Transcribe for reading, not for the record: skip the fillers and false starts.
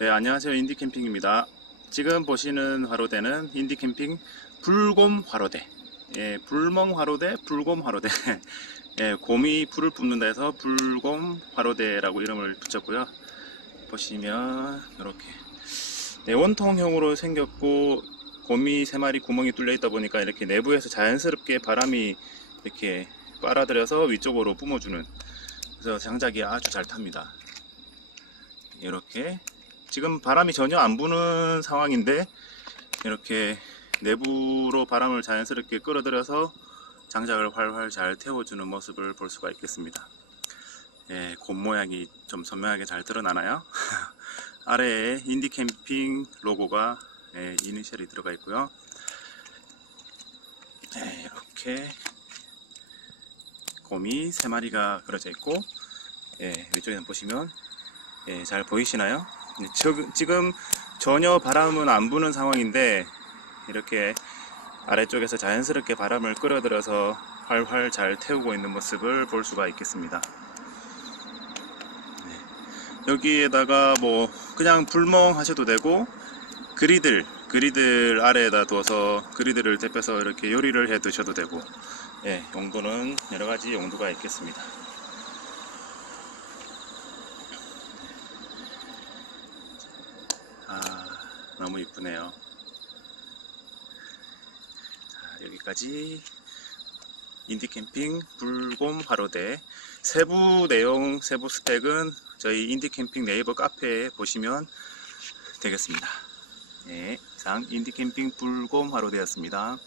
네, 안녕하세요. 인디캠핑입니다. 지금 보시는 화로대는 인디캠핑 불곰 화로대. 예, 불멍 화로대, 불곰 화로대. 예, 곰이 불을 뿜는다 해서 불곰 화로대라고 이름을 붙였고요. 보시면 이렇게 네, 원통형으로 생겼고 곰이 3마리 구멍이 뚫려 있다 보니까 이렇게 내부에서 자연스럽게 바람이 이렇게 빨아들여서 위쪽으로 뿜어주는, 그래서 장작이 아주 잘 탑니다. 이렇게 지금 바람이 전혀 안 부는 상황인데 이렇게 내부로 바람을 자연스럽게 끌어들여서 장작을 활활 잘 태워주는 모습을 볼 수가 있겠습니다. 예, 곰 모양이 좀 선명하게 잘 드러나나요? 아래에 인디캠핑 로고가 이니셜이 들어가 있고요. 이렇게 곰이 3마리가 그려져 있고, 위쪽에는 보시면 잘 보이시나요? 지금 전혀 바람은 안 부는 상황인데 이렇게 아래쪽에서 자연스럽게 바람을 끌어들여서 활활 잘 태우고 있는 모습을 볼 수가 있겠습니다. 여기에다가 뭐 그냥 불멍 하셔도 되고, 그리들 아래에다 두어서 그리들을 데펴서 이렇게 요리를 해 드셔도 되고, 용도는 여러가지 용도가 있겠습니다. 너무 이쁘네요. 자, 여기까지 인디캠핑 불곰 화로대. 세부 내용, 세부 스펙은 저희 인디캠핑 네이버 카페에 보시면 되겠습니다. 이상 인디캠핑 불곰 화로대였습니다.